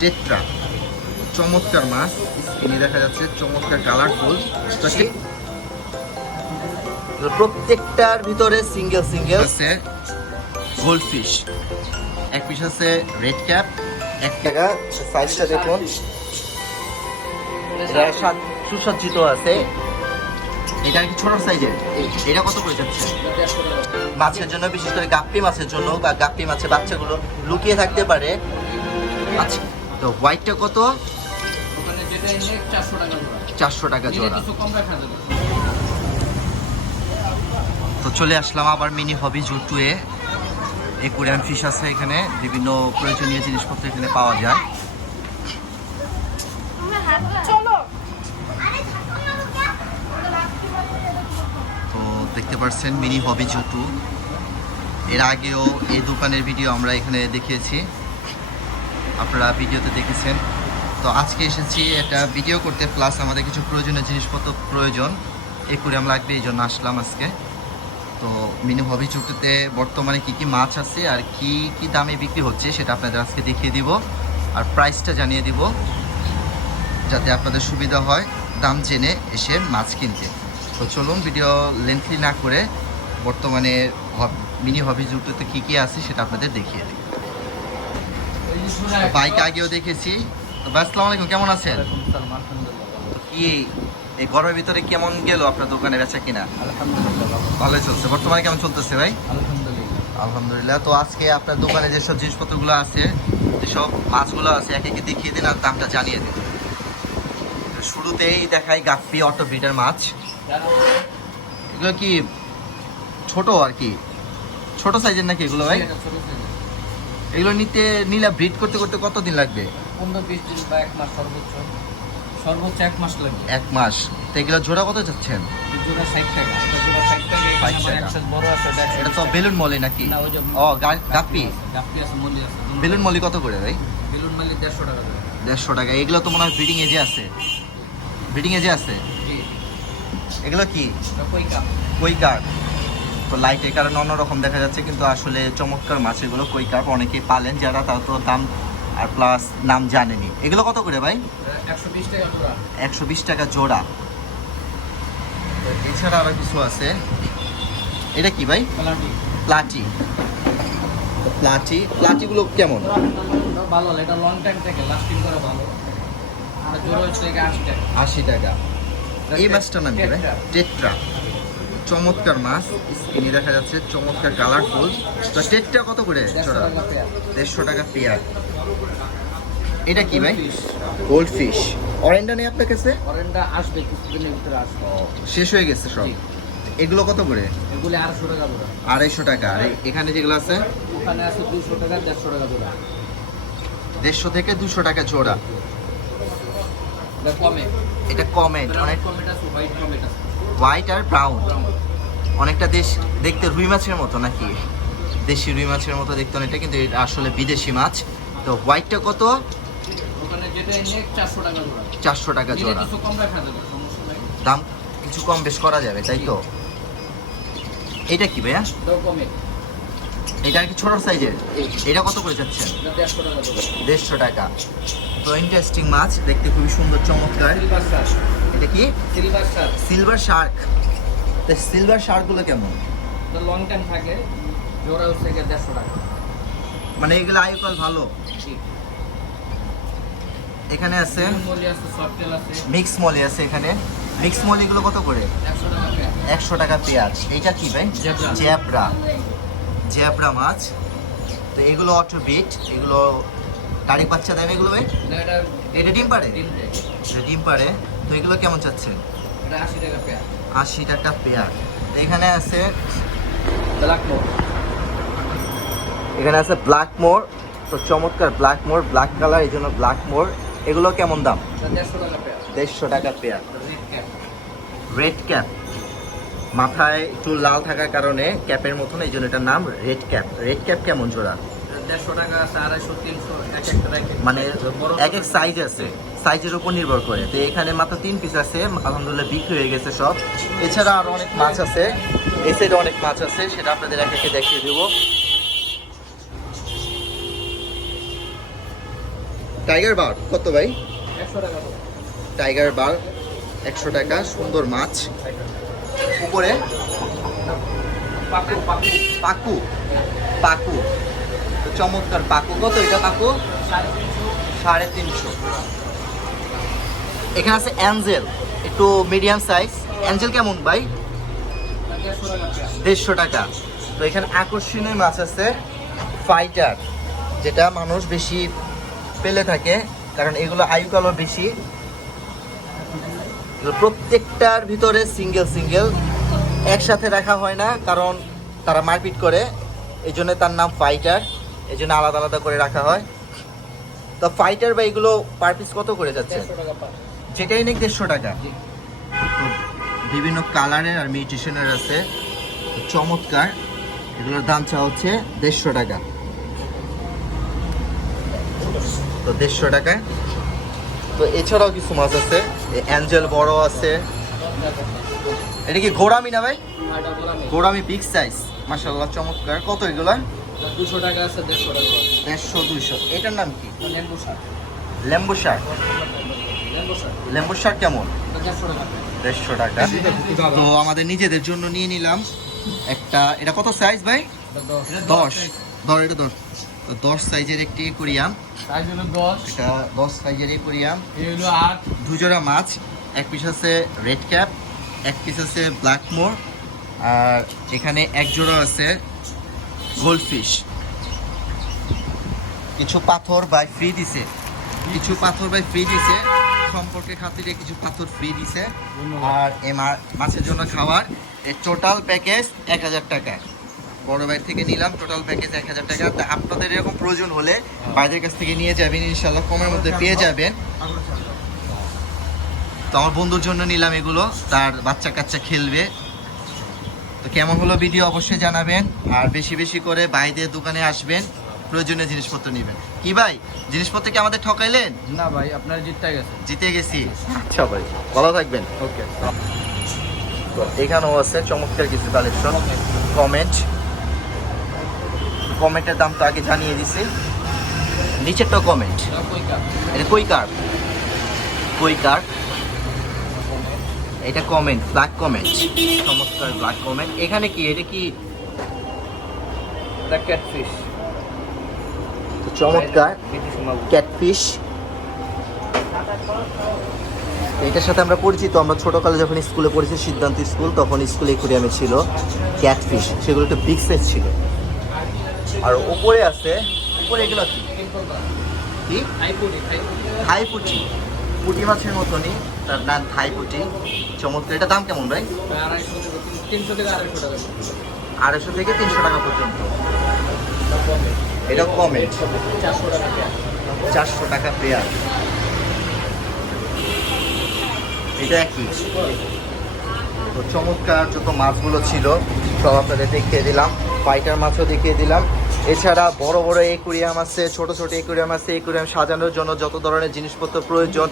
Tetra, চমৎকার মাছ। স্ক্রিনে দেখা যাচ্ছে চমৎকার কালারফুল। প্রত্যেকটার ভিতরে সিঙ্গেল সিঙ্গেল আছে গোল্ডফিশ। এক পিস আছে রেড ক্যাপ, 1 টাকা। সাইজটা দেখুন, সুসজ্জিত আছে। এটা কি ছোট সাইজের? এটা কত করে যাচ্ছে? মাছের জন্য, বিশেষ করে গাপ্পি মাছের জন্য, বা গাপ্পি মাছের বাচ্চাগুলো লুকিয়ে থাকতে পারে। আচ্ছা, তো হোয়াইটটা কত? 400 টাকা জোড়া। তো চলে আসলাম আবার মিনি হবি জুটুয়ে। একুরিয়াম ফিশ আছে এখানে, বিভিন্ন প্রয়োজনীয় জিনিসপত্র এখানে পাওয়া যায়। তো দেখতে পাচ্ছেন মিনি হবি জুটু। এর আগেও এই দোকানের ভিডিও আমরা এখানে দেখিয়েছি, আপনারা ভিডিওতে দেখেছেন। তো আজকে এসেছি এটা ভিডিও করতে, প্লাস আমাদের কিছু প্রয়োজনীয় জিনিসপত্র প্রয়োজন, একুরিয়াম লাগবে, এই জন্য আসলাম আজকে। তো মিনি হবি জুটুতে বর্তমানে কি কি মাছ আছে আর কি কি দামে বিক্রি হচ্ছে সেটা আপনাদের আজকে দেখিয়ে দিব, আর প্রাইসটা জানিয়ে দিব, যাতে আপনাদের সুবিধা হয় দাম জেনে এসে মাছ কিনতে। তো চলুন ভিডিও লেন্থি না করে বর্তমানে মিনি হবি জুটুতে কি কি আছে সেটা আপনাদের দেখিয়ে দিই। বাইক আগেও দেখেছি। তো ভাই, আসসালামু আলাইকুম, কেমন আছেন? কি এই গরমের ভিতরে কেমন গেল আপনার দোকানে বেচা কিনা? আলহামদুলিল্লাহ ভালোই চলছে। বর্তমানে কেমন চলতেছে ভাই? আলহামদুলিল্লাহ। আলহামদুলিল্লাহ। তো আজকে আপনার দোকানে যেসব জিনিসপত্রগুলো আছে, যেসব মাছগুলো আছে, একে একে দেখিয়ে দিন আর দামটা জানিয়ে দিন। শুরুতেই দেখাই গাপ্পি অটো ব্রিডার মাছ। এগুলো কি ছোট আর কি, ছোট সাইজের নাকি এগুলো ভাই? এগুলো নিলে ব্রিড করতে করতে কতদিন লাগবে? 15-20 দিন বা 1 মাস সর্বোচ্চ 1 মাস লাগবে। 1 মাস। তো এগুলো জোড়া কত যাচ্ছেন? জোড়া 60 টাকা। একটা জোড়া 60 টাকা। এখানে 60 টাকা। একসাথে বড় আছে ওটা এটা তো বেলুন মলি নাকি? না, ওই যে ও গাপ্পি। গাপ্পি আছে, মলি আছে। বেলুন মলি কত করে ভাই? বেলুন মলি 150 টাকা করে। 150 টাকা। এগুলো তো মনে হয় ব্রিডিং এজে আছে। ব্রিডিং এজে আছে জি। এগুলো কি? এটা কই কাপ? কই কার্প। তো লাইটের কারণে অন্যরকম দেখা যাচ্ছে, কিন্তু আসলে চমৎকার মাছ এগুলো। কই কার্প অনেকেই পালেন যারা, তারা তো দাম আর প্লাস নাম জানেনি। এগুলো কত করে ভাই? 120 টাকা জোড়া। 120 টাকা জোড়া। তো এছাড়া আরো কিছু আছে। এটা কি ভাই? প্লাটি। প্লাটি। তো প্লাটিগুলো কেমন? ভালো, এটা লং টাইম থেকে লাস্টিং করে ভালো। আর জোড়া হচ্ছে 80 টাকা। 80 টাকা। এই মাছটার নাম কি ভাই? টেট্রা। চমৎকার মাছ, স্ক্রিনে দেখা যাচ্ছে চমৎকার কালারফুল। তো টেট্রা কত করে জোড়া? 150 টাকা পেয়ার। এটা কি ভাই? Gold fish. অরেন্ডা নেই আপনার কাছে? অরেন্ডা আসবে কিছুদিনের ভিতরে আসবে। শেষ হয়ে গেছে সব। জি। এগুলো কত করে? এগুলি 250 টাকা জোড়া। 250 টাকা। আর এখানে যেগুলো আছে? ওখানে আছে 200 টাকা, 150 টাকা জোড়া। 150 থেকে 200 টাকা জোড়া। এটা কমে। এটা কমেন্ট, অনেক কমেট আছে, হোয়াইট কমেট আছে। হোয়াইট আর ব্রাউন। অনেকটা দেখতে রুই মাছের মতো নাকি? দেশি রুই মাছের মতো দেখতে অনেকটা, কিন্তু এটা আসলে বিদেশি মাছ। তো হোয়াইটটা কত? ওখানে যেটা এনে 400 টাকা জোড়া। 400 টাকা জোড়া। কিছু কম রাখা যাবে, সমস্যা নাই। দাম কিছু কম বেশ করা যাবে, তাই তো? এটা কি ভাইয়া? এটাও কমে। এটা কি ছোট সাইজের? এটা কত করে যাচ্ছে? এটা 150 টাকা জোড়া। 150 টাকা। তো ইন্টারেস্টিং মাছ, দেখতে খুবই সুন্দর চমৎকার। Silver Shark. এটা কি? Silver Shark. Silver Shark. তো সিলভার শার্কগুলো কেমন? এটা লং টাইম থাকে, জোড়া হচ্ছে 150 টাকা। মানে এগুলো আয়ুকাল ভালো। ঠিক। এখানে আছে মলি আছে, সফটেল আছে। মিক্স মলি আছে এখানে। মিক্স মলিগুলো কত করে? 100 টাকা পেয়ার। 100 টাকা পেঁয়াজ। এইটা কি ভাই? জ্যাবরা। জ্যাবরা। জ্যাবরা মাছ। তো এগুলো অটো বিট, এগুলো গাড়ি বাচ্চা দেবে এগুলো ভাই? না, এটা এটা ডিম পারে? ডিম দেয়। এটা ডিম পারে। তো এগুলো কেমন চাচ্ছেন? এটা 80 টাকা পেয়ার। 80 টাকা পেয়ার। এখানে আছে ব্ল্যাক মোর। এখানে আছে ব্ল্যাক মোর। তো চমৎকার ব্ল্যাক মোর, ব্ল্যাক কালার, এই জন্য ব্ল্যাক মোর। এগুলো কেমন দাম? এটা 150 টাকা পেয়ার। 150 টাকা pair. Red cap. Red cap, মাথায় একটু লাল থাকার কারণে ক্যাপের মতন, এই জন্য এটার নাম রেড ক্যাপ। রেড ক্যাপ কেমন জোড়া? 150 টাকা আছে, 250, 300, এক একটা রেখে। মানে বড় এক এক সাইজ আছে, সাইজের উপর নির্ভর করে। তো এখানে মাত্র 3 পিস আছে, আলহামদুলিল্লাহ বিক্রি হয়ে গেছে সব। এছাড়া আরো অনেক মাছ আছে, এই সাইডে অনেক মাছ আছে, সেটা আপনাদের এক একে দেখিয়ে দেবো। টাইগার বার কত ভাই? 100 টাকা তো। টাইগার বার 100 টাকা, সুন্দর মাছ। উপরে পাকু পাকু পাকু, পাকু তো চমৎকার পাকু। কত এটা পাকু? 350 350। এখানে আছে অ্যাঞ্জেল, একটু মিডিয়াম সাইজ। অ্যাঞ্জেল কেমন ভাই? 150 টাকা পেয়ার। 150 টাকা। তো এখানে আকর্ষণীয় মাছ আছে ফাইটার, যেটা মানুষ বেশি পেলে থাকে, কারণ এগুলো আয়ুকালও বেশি। প্রত্যেকটার ভিতরে সিঙ্গেল সিঙ্গেল, একসাথে রাখা হয় না, কারণ তারা মারপিট করে, এই জন্য তার নাম ফাইটার, এই জন্য আলাদা আলাদা করে রাখা হয়। তো ফাইটার বা এগুলো পার পিস কত করে যাচ্ছে? 150 টাকা পার। যেটাই নাকি 150 টাকা। জি। তো বিভিন্ন কালারের আর মিউটেশনের আছে, তো চমৎকার। এগুলোর দাম চা হচ্ছে 150 টাকা। তো 150 টাকা। তো এছাড়াও কিছু মাছ আছে, অ্যাঞ্জেল বড় আছে। এটা কি গোড়ামি না ভাই? এটা গোলামি। গোড়ামি বিগ সাইজ, মাশাআল্লাহ চমৎকার। কত এগুলা? 200 টাকা আছে, 150 টাকা। 150 200। এটার নাম কি? লেম্বু শাক। লেম্বু শাক। লেম্বু শাক। লেম্বু শাক কেমন? 150 টাকা। 150 টাকা। তো আমাদের নিজেদের জন্য নিয়ে নিলাম একটা। এটা কত সাইজ ভাই? এটা 10। 10। ধর এটা 10। তো 10 সাইজের একটি একুরিয়াম। সাইজ হলো 10। এটা 10 সাইজের একুরিয়াম। এই হলো 8। দুজোড়া মাছ, এক পিস আছে রেড ক্যাপ, এক পিস আছে ব্ল্যাক মোর, আর এখানে এক জোড়া আছে গোল্ডফিশ। কিছু পাথর বাই ফ্রি দিছে, কিছু পাথর বাই ফ্রি দিছে, সম্পর্কে খাতিরে কিছু পাথর ফ্রি দিছে। আর এই মাছের জন্য খাবার, এর টোটাল প্যাকেজ 1000 টাকা। বড় ভাই থেকে নিলাম টোটাল প্যাকেজ 1000 টাকা। তা আপনাদের এরকম প্রয়োজন হলে ভাইদের কাছ থেকে নিয়ে যাবেন, ইনশাল্লাহ কমের মধ্যে পেয়ে যাবেন। তো আমার বন্ধুর জন্য নিলাম এগুলো, তার বাচ্চা কাচ্চা খেলবে। তো কেমন হলো ভিডিও অবশ্যই জানাবেন, আর বেশি বেশি করে ভাইদের দোকানে আসবেন, প্রয়োজনীয় জিনিসপত্র নেবেন। কি ভাই, জিনিসপত্র কি আমাদের ঠকাইলেন? না ভাই, আপনার জিততে গেছে। জিতে গেছি। আচ্ছা ভাই, ভালো থাকবেন। ওকে। তো এখানেও আছে চমৎকার কিছু কালেকশন। কমেন্ট, কমেন্টের দাম তো আগে জানিয়ে দিছি, নিচেরটা কমেন্ট। এটা কই কার্ভ, কই কার্ভ। এটা কমেন্ট, ব্ল্যাক কমেন্ট, চমৎকার ব্ল্যাক কমেন্ট। এখানে কি, এটা কি? এটা ক্যাটফিশ। তো চমৎকার ক্যাটফিশ। এটার সাথে আমরা পরিচিত, আমরা ছোটকালে যখন স্কুলে পড়েছি, সিদ্ধান্ত স্কুল, তখন স্কুলে একুরিয়ামে ছিল ক্যাটফিশ, সেগুলো একটু বিগ সাইজ ছিল। আর উপরে আছে, উপরে এগুলো কি? কি? থাই পুঁটি, পুঁটি মাছের মতনই, তার নাম থাই পুঁটি। চমৎকার। এটা দাম কেমন ভাই? 300 থেকে 250 টাকা। 250 থেকে 300 টাকা পর্যন্ত। এটা কমেন্ট, 400 টাকা পেয়ার। 400 টাকা পেয়ার। এটা একই। তো চমৎকার যত মাছগুলো ছিল সব আপনাদের দেখিয়ে দিলাম, ফাইটার মাছও দেখিয়ে দিলাম। এছাড়া বড় বড় একুরিয়াম আছে, ছোট ছোট একুরিয়াম আছে। একুরিয়াম সাজানোর জন্য যত ধরনের জিনিসপত্র প্রয়োজন,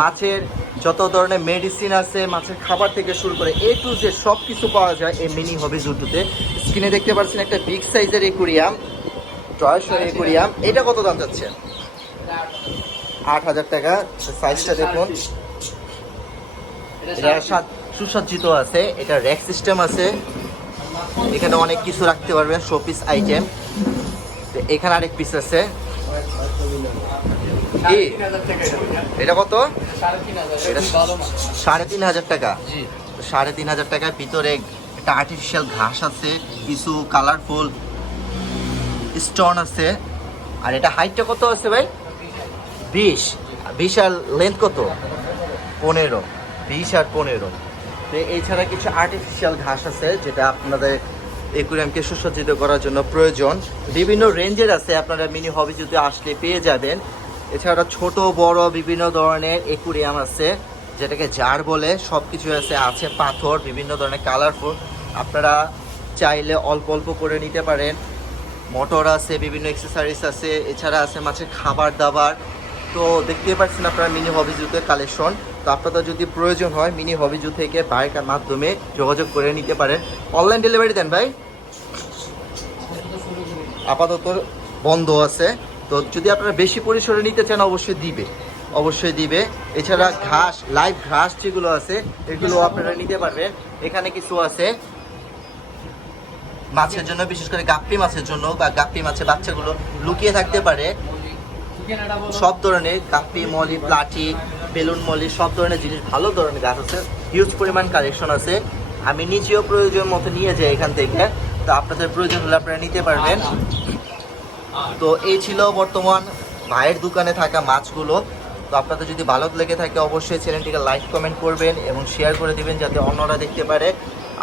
মাছের যত ধরনের মেডিসিন আছে, মাছের খাবার থেকে শুরু করে A to Z সব কিছু পাওয়া যায় এই মিনি হবিজ উড্ডুতে। স্ক্রিনে দেখতে পাচ্ছেন একটা বিগ সাইজের একুরিয়াম, টয়সর একুরিয়াম। এটা কত দাম যাচ্ছে? 8000 টাকা। সাইজটা দেখুন, এটা সুসজ্জিত আছে, এটা র্যাক সিস্টেম আছে, এখানে অনেক কিছু রাখতে পারবেন, শোপিস আইটেম। এখানে আরেক পিস আছে। কি এটা কত? 3500 টাকা। 3500 টাকার ভিতরে একটা আর্টিফিশিয়াল ঘাস আছে, কিছু কালারফুল স্টোন আছে। আর এটা হাইটটা কত আছে ভাই? 20 আর লেন্থ কত? 15। 20 আর 15। তো এছাড়া কিছু আর্টিফিশিয়াল ঘাস আছে, যেটা আপনাদের একুরিয়ামকে সুসজ্জিত করার জন্য প্রয়োজন। বিভিন্ন রেঞ্জের আছে, আপনারা মিনি হবিজুতে আসলে পেয়ে যাবেন। এছাড়া ছোট বড় বিভিন্ন ধরনের একুরিয়াম আছে, যেটাকে জার বলে, সব কিছু আছে পাথর, বিভিন্ন ধরনের কালারফুল। আপনারা চাইলে অল্প অল্প করে নিতে পারেন। মোটর আছে, বিভিন্ন অ্যাক্সেসরিজ আছে, এছাড়া আছে মাছের খাবার দাবার। তো দেখতেই পাচ্ছেন আপনারা মিনি হবিজুতে কালেকশন। তো আপনাদের যদি প্রয়োজন হয় মিনি হবিজু থেকে বাইকের মাধ্যমে যোগাযোগ করে নিতে পারেন। অনলাইন ডেলিভারি দেন ভাই? আপাতত বন্ধ আছে, তো যদি আপনারা বেশি পরিসরে নিতে চান অবশ্যই দিবে। এছাড়া ঘাস, লাইভ ঘাস যেগুলো আছে এগুলো আপনারা নিতে পারবেন। এখানে কিছু আছে মাছের জন্য, বিশেষ করে গাপ্পি মাছের জন্য, বা গাপ্পি মাছের বাচ্চাগুলো লুকিয়ে থাকতে পারে। সব ধরনের গাপ্পি, মলি, প্লাটি, বেলুন মলি, সব ধরনের জিনিস, ভালো ধরনের গাছ আছে, হিউজ পরিমাণ কালেকশন আছে। আমি নিজেও প্রয়োজন মতো নিয়ে যাই এখান থেকে, তো আপনাদের প্রয়োজন হলে আপনারা নিতে পারবেন। তো এই ছিল বর্তমান ভাইয়ের দোকানে থাকা মাছগুলো। তো আপনাদের যদি ভালো লেগে থাকে অবশ্যই চ্যানেলটিকে লাইক, কমেন্ট করবেন এবং শেয়ার করে দিবেন যাতে অন্যরা দেখতে পারে।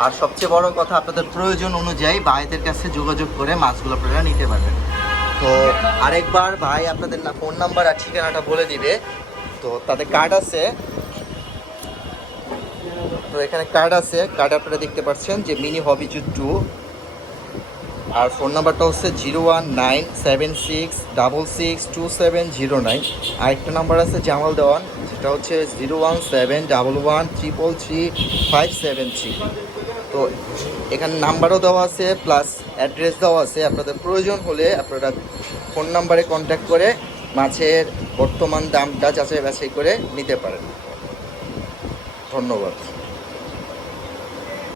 আর সবচেয়ে বড় কথা, আপনাদের প্রয়োজন অনুযায়ী ভাইদের কাছে যোগাযোগ করে মাছগুলো আপনারা নিতে পারবেন। তো আরেকবার ভাই আপনাদের ফোন নাম্বার আর ঠিকানাটা বলে দিবে। তো তাদের কার্ড আছে, তো এখানে কার্ড আছে, কার্ড আপনারা দেখতে পাচ্ছেন যে মিনি হবি জুট 2। আর ফোন নাম্বারটা হচ্ছে 01976662709। আরেকটা নাম্বার আছে জামাল দেওয়ান, যেটা হচ্ছে 0171133333573। তো এখানে নাম্বারও দেওয়া আছে, প্লাস অ্যাড্রেস দেওয়া আছে। আপনাদের প্রয়োজন হলে আপনারা ফোন নাম্বারে কন্ট্যাক্ট করে মাছের বর্তমান দামটা যাচাই বাছাই করে নিতে পারেন। ধন্যবাদ।